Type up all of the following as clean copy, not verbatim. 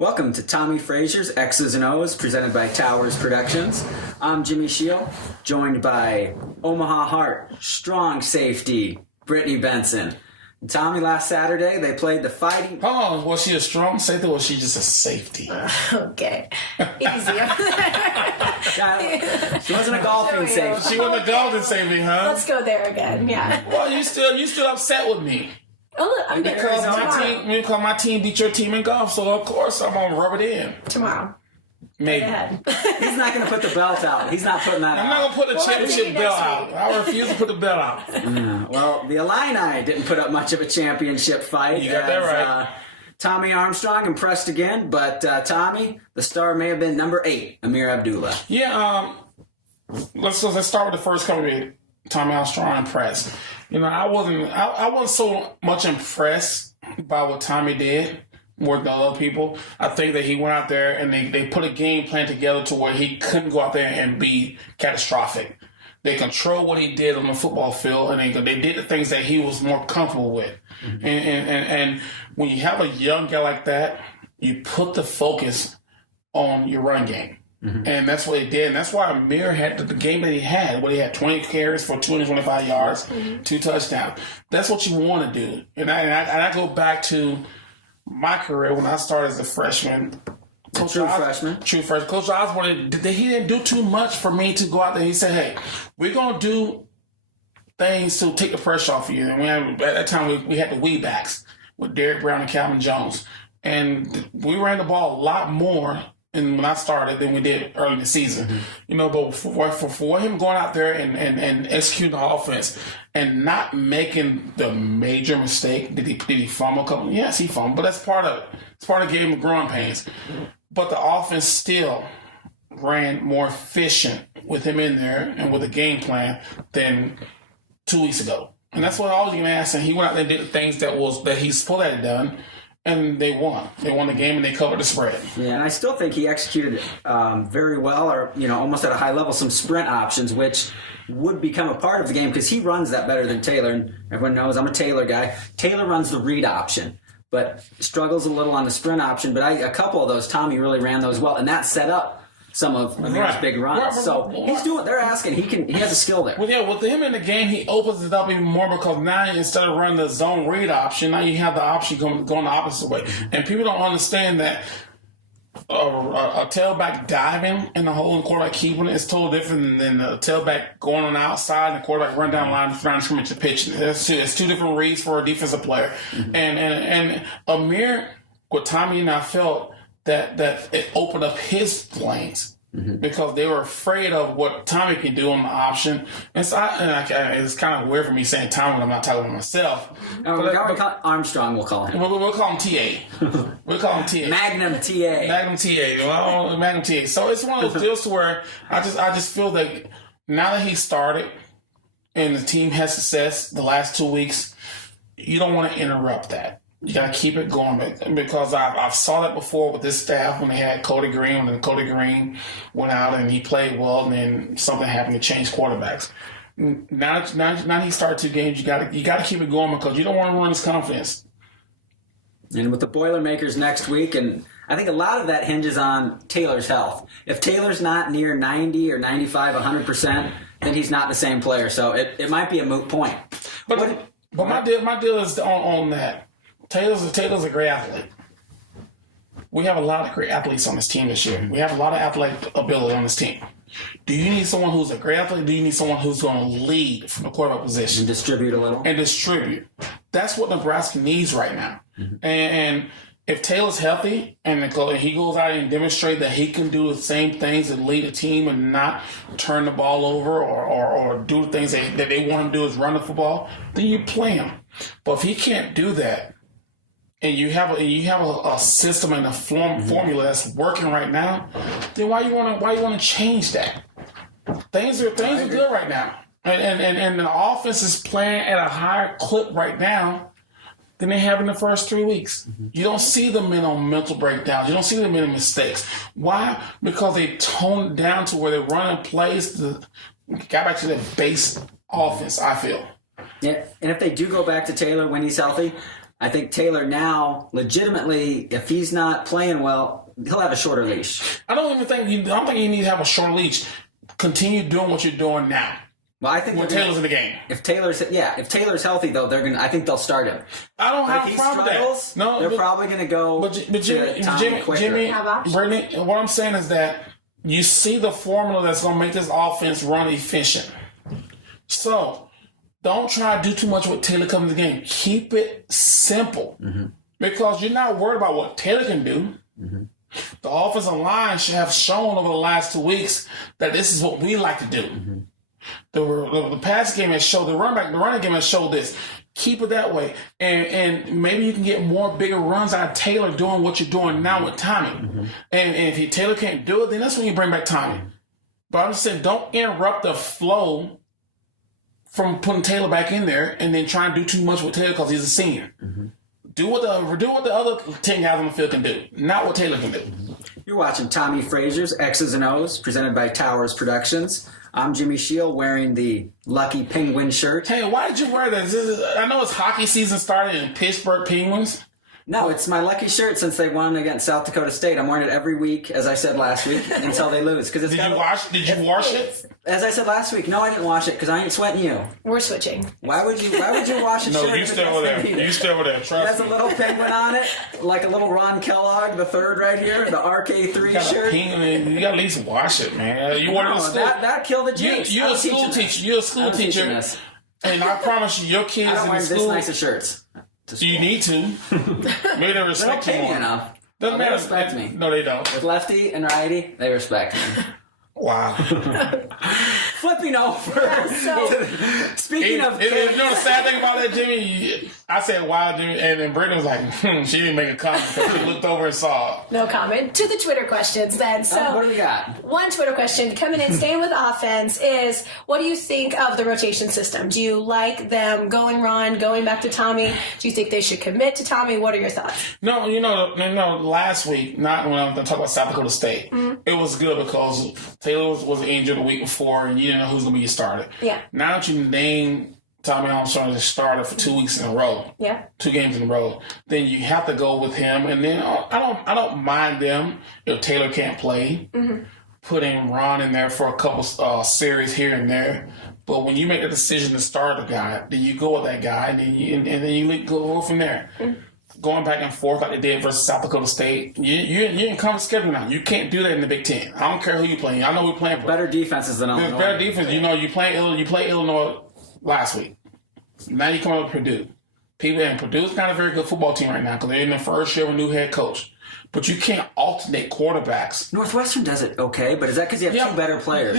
Welcome to Tommie Frazier Xs Os, presented by Towers Productions. I'm Jimmy Shield, joined by Omaha Heart, strong safety, Brittany Benson. And Tommy, last Saturday, they played the Fighting... Hold on, was she a strong safety or was she just a safety? Okay. Easy. She wasn't a golfing safety. She wasn't a golfing safety, huh? Let's go there again, yeah. Well, you still upset with me. Oh, I'm there Because my team beat your team in golf, so of course I'm going to rub it in. Tomorrow. Maybe. He's not going to put the belt out. He's not putting that out. I'm not going to put the championship belt out. I refuse to put the belt out. Well, the Illini didn't put up much of a championship fight. You got that right. Tommy Armstrong impressed again, but Tommy, the star may have been number 8, Amir Abdullah. Yeah, let's start with the first comment. Tommy Armstrong impressed. You know, I wasn't so much impressed by what Tommy did more than other people. I think that he went out there and they put a game plan together to where he couldn't go out there and be catastrophic. They controlled what he did on the football field, and they did the things that he was more comfortable with. Mm-hmm. And when you have a young guy like that, you put the focus on your run game. Mm-hmm. And that's what he did. And that's why Amir had the game that he had, where he had 20 carries for 225 yards, mm-hmm. 2 touchdowns. That's what you want to do. And I go back to my career when I started as a freshman. True freshman. Coach Osborne, he didn't do too much for me to go out there. He said, hey, we're going to do things to take the pressure off of you. And at that time, we had the wee backs with Derrick Brown and Calvin Jones. And we ran the ball a lot more when I started than we did early in the season. Mm-hmm. You know, but for him going out there and executing the offense and not making the major mistake, did he fumble? Yes, he fumbled, but that's part of it. It's part of the game of growing pains. But the offense still ran more efficient with him in there and with a game plan than 2 weeks ago. And that's what I was going to ask. And he went out there and did the things that he's supposed to have done. And they won. They won the game and they covered the spread. Yeah, and I still think he executed very well, or almost at a high level, some sprint options, which would become a part of the game because he runs that better than Taylor. And everyone knows I'm a Taylor guy. Taylor runs the read option, but struggles a little on the sprint option. But a couple of those, Tommy really ran those well, and that set up some of Amir's big runs. So he's doing. They're asking. He has a skill there. Well, yeah, with him in the game, he opens it up even more because now instead of running the zone read option, now you have the option going the opposite way. And people don't understand that a tailback diving in the hole and the quarterback keeping it is totally different than a tailback going on the outside and the quarterback run down the line trying to scrimmage the pitch. It's two different reads for a defensive player. Mm-hmm. And Amir, with Tommy and I felt that it opened up his lanes mm-hmm. because they were afraid of what Tommy can do on the option. And so it's kind of weird for me saying Tommy when I'm not talking about myself. Armstrong, we'll call him. We'll call him TA. We'll call him TA. Magnum TA. Magnum TA. Magnum TA. So it's one of those deals to where I just feel that now that he started and the team has success the last 2 weeks, you don't want to interrupt that. You got to keep it going because I've saw that before with this staff when they had Cody Green. When Cody Green went out and he played well, and then something happened to change quarterbacks. Now he started 2 games. You got to keep it going because you don't want to ruin his confidence. And with the Boilermakers next week, and I think a lot of that hinges on Taylor's health. If Taylor's not near 90 or 95, 100%, then he's not the same player. So it might be a moot point. But my deal is on that. Taylor's a great athlete. We have a lot of great athletes on this team this year. We have a lot of athletic ability on this team. Do you need someone who's a great athlete? Do you need someone who's going to lead from the quarterback position? And distribute a little? And distribute. That's what Nebraska needs right now. Mm-hmm. And if Taylor's healthy and he goes out and demonstrates that he can do the same things and lead a team and not turn the ball over or do things that they want him to do is run the football, then you play him. But if he can't do that, and you have a system and a formula that's working right now, then why you want to change that? Things are good right now, and the offense is playing at a higher clip right now than they have in the first 3 weeks. Mm-hmm. You don't see them in on mental breakdowns. You don't see them in mistakes. Why? Because they toned it down to where they're running plays got back to their base offense. I feel. Yeah, and if they do go back to Taylor when he's healthy, I think Taylor now, legitimately, if he's not playing well, he'll have a shorter leash. I don't think you need to have a short leash. Continue doing what you're doing now. Well, I think when Taylor's in the game. If Taylor's healthy though, I think they'll start him. I don't have a problem with that. No, they're probably going to go. But Jimmy, Brittany, what I'm saying is that you see the formula that's going to make this offense run efficient. So don't try to do too much with Taylor coming to the game. Keep it simple because you're not worried about what Taylor can do. The offensive line should have shown over the last 2 weeks that this is what we like to do. The pass game has showed the running game has showed this. Keep it that way, and maybe you can get more bigger runs out of Taylor doing what you're doing now with Tommie. And if Taylor can't do it, then that's when you bring back Tommie. But I'm just saying, don't interrupt the flow from putting Taylor back in there and then trying to do too much with Taylor because he's a senior. Do what the other 10 guys on the field can do, not what Taylor can do. You're watching Tommie Frazier's X's and Os, presented by Towers Productions. I'm Jimmy Shield wearing the Lucky Penguin shirt. Hey, why did you wear this? I know it's hockey season started in Pittsburgh Penguins. No, it's my lucky shirt since they won against South Dakota State. I'm wearing it every week, as I said last week, until they lose. Did you wash it? As I said last week, no, I didn't wash it because I ain't sweating you. We're switching. Why would you wash a shirt? No, you stay over there. You stay over there. Trust me. It has a little penguin on it, like a little Ron Kellogg, the third right here, the RK3 shirt. You got to at least wash it, man. You want to school. That killed the jinx. You're a school teacher. You're a school teacher. And I promise you, your kids I don't in wear the school. this nice of shirts. You need to. Maybe they respect you more. Enough. Doesn't matter. They respect me. No, they don't. With lefty and righty, they respect me. Wow. Flipping over. So, Speaking of... You know the sad thing about that, Jimmy? I said, wow, Jimmy. And then Brittany was like, she didn't make a comment because she looked over and saw it. No comment. To the Twitter questions then. So, what do we got? One Twitter question coming in, staying with offense, is what do you think of the rotation system? Do you like them going back to Tommie? Do you think they should commit to Tommie? What are your thoughts? No, last week, not when I'm talking about South Dakota State, it was good because Taylor was injured the week before and you didn't know who's going to be your starter. Yeah. Now that you name Tommie Armstrong as a starter for 2 weeks in a row, 2 games in a row, then you have to go with him. And then I don't mind them if Taylor can't play, putting Ron in there for a couple series here and there. But when you make the decision to start a guy, then you go with that guy, and then you go from there. Going back and forth like they did versus South Dakota State, you're in conference schedule now. You can't do that in the Big Ten. I don't care who you're playing. I know we're playing better defenses than Illinois. Better defense. You play Illinois last week. Now you come up with Purdue. Purdue's not a very good football team right now because they're in their first year with a new head coach. But you can't alternate quarterbacks. Northwestern does it okay, but is that because you have two better players?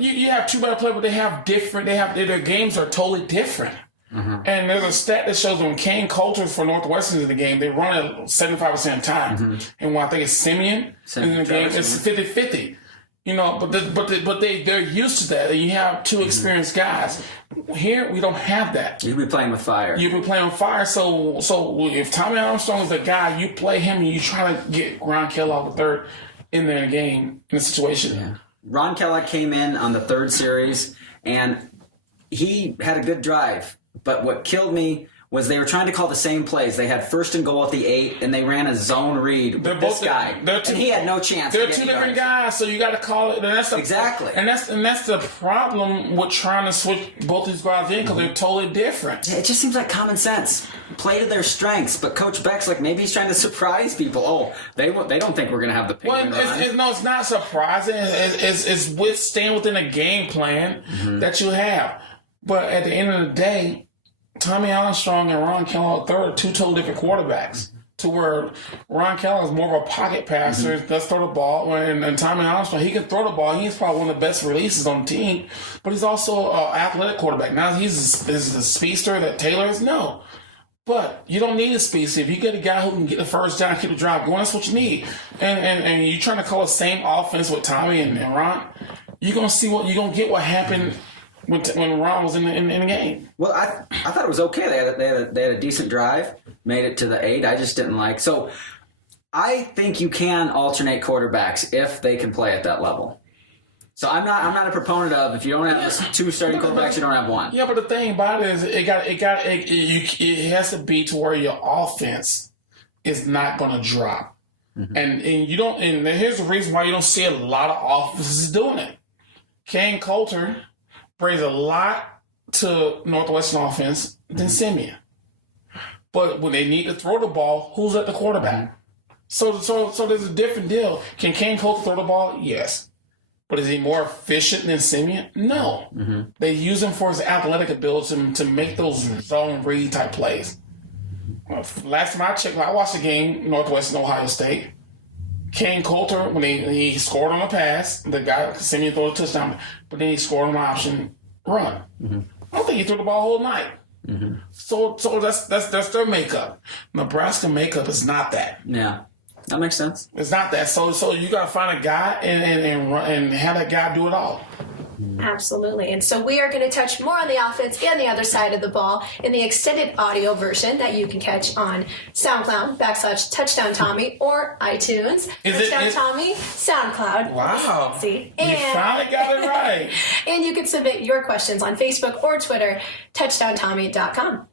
You have two better players, but they have different. Their games are totally different. And there's a stat that shows when Kane Coulter for Northwestern is in the game, they run it 75% of the time. And when I think it's Simeon in the game, it's 50-50. But they're used to that. And you have two experienced guys. Here we don't have that. You'd be playing with fire. So if Tommie Armstrong is the guy, you play him and you try to get Ron Kellogg the third in the game in the situation. Yeah. Ron Kellogg came in on the third series and he had a good drive. But what killed me was they were trying to call the same plays. They had first and goal at the 8, and they ran a zone read with this guy. And he had no chance. They're two different guys, so you got to call it. And that's exactly. And that's the problem with trying to switch both these guys in because they're totally different. It just seems like common sense. Play to their strengths, but Coach Beck's like maybe he's trying to surprise people. Oh, they don't think we're going to have the Penguin run. It's not surprising. It's staying within a game plan that you have. But at the end of the day, Tommie Armstrong and Ron Kellogg are two totally different quarterbacks. To where Ron Kellogg is more of a pocket passer, does throw the ball, and Tommie Armstrong, he can throw the ball. He's probably one of the best releases on the team, but he's also an athletic quarterback. Now he's the speedster that Taylor is? No. But you don't need a speedster. If you get a guy who can get the first down, keep the drive going, that's what you need. And you're trying to call the same offense with Tommie and Ron, you're going to get what happened when Ron was in the game. Well, I thought it was okay. They had a decent drive, made it to the 8. I just didn't like. So I think you can alternate quarterbacks if they can play at that level. So I'm not a proponent of if you don't have two starting quarterbacks, you don't have one. Yeah, but the thing about it is it has to be to where your offense is not going to drop. Mm-hmm. And you don't. And here's the reason why you don't see a lot of offenses doing it. Kane Coulter brings a lot to Northwestern offense than Simeon. But when they need to throw the ball, who's at the quarterback? So there's a different deal. Can Kane Coulter throw the ball? Yes. But is he more efficient than Simeon? No. Mm-hmm. They use him for his athletic ability to make those zone read type plays. Well, last time I checked, I watched the game, Northwestern Ohio State. Kane Coulter, when he scored on a pass, the guy, Simeon threw a touchdown, but then he scored on an option run. Mm-hmm. I don't think he threw the ball all night. Mm-hmm. So that's their makeup. Nebraska makeup is not that. Yeah. That makes sense. It's not that. So you got to find a guy and have that guy do it all. Absolutely. And so we are going to touch more on the offense and the other side of the ball in the extended audio version that you can catch on SoundCloud /Touchdown Tommie or iTunes. Touchdown Tommie, SoundCloud. Wow. See? You finally got it right. And you can submit your questions on Facebook or Twitter, touchdowntommie.com.